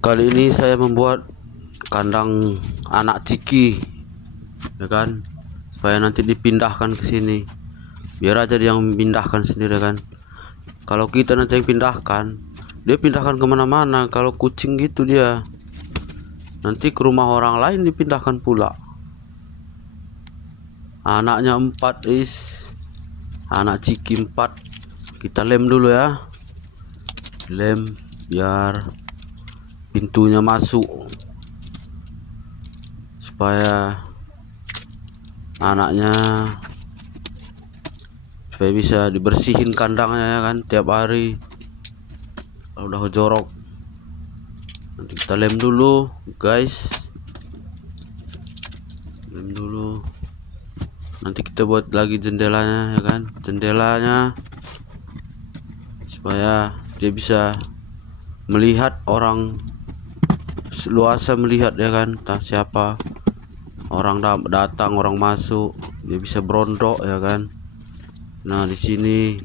Kali ini saya membuat kandang anak ciki, ya kan, supaya nanti dipindahkan ke sini. Biar aja dia yang memindahkan sendiri kan. Kalau kita nanti yang pindahkan, dia pindahkan kemana-mana. Kalau kucing gitu dia nanti ke rumah orang lain dipindahkan pula. Anaknya 4 anak ciki 4. Kita lem dulu ya, lem biar pintunya masuk, supaya anaknya bisa dibersihin kandangnya ya kan tiap hari. Kalau udah jorok nanti kita lem dulu guys, lem dulu. Nanti kita buat lagi jendelanya ya kan, jendelanya supaya dia bisa melihat orang, luasa melihat ya kan, entah siapa orang datang, orang masuk, dia bisa berondok ya kan. Nah di sini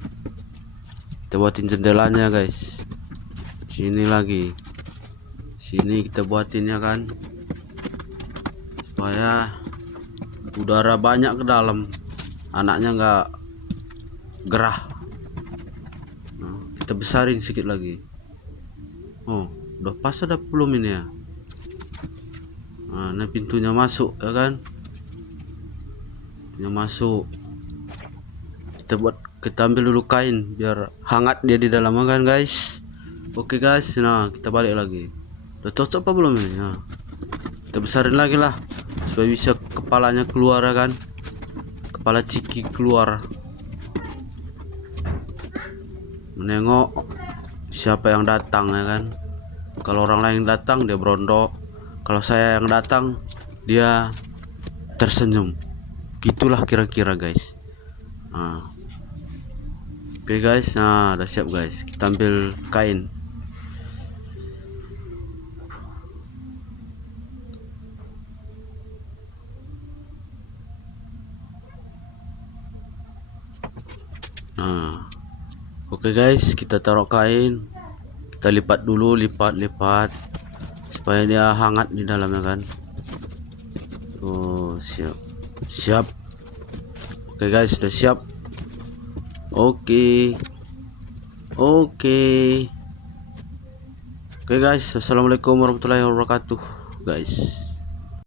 kita buatin jendelanya guys, sini lagi, sini kita buatin ya kan, supaya udara banyak ke dalam, anaknya nggak gerah. Nah, kita besarin sedikit lagi. Oh udah pas ada belum ini ya? Nah ini pintunya masuk ya kan, pintunya masuk. Kita ambil dulu kain biar hangat dia di dalam kan guys. Oke guys, nah kita balik lagi. Udah cocok apa belum ini? Nah, kita besarin lagi lah supaya bisa kepalanya keluar ya kan, kepala ciki keluar, menengok siapa yang datang ya kan. Kalau orang lain datang dia berondok, kalau saya yang datang dia tersenyum. Gitulah kira-kira guys. Nah, oke guys, nah udah siap guys. Kita ambil kain. Nah, oke guys, kita taruh kain. Kita lipat dulu, lipat supaya dia hangat di dalamnya kan. Oh siap. Oke guys, sudah siap. Oke guys, assalamualaikum warahmatullahi wabarakatuh guys.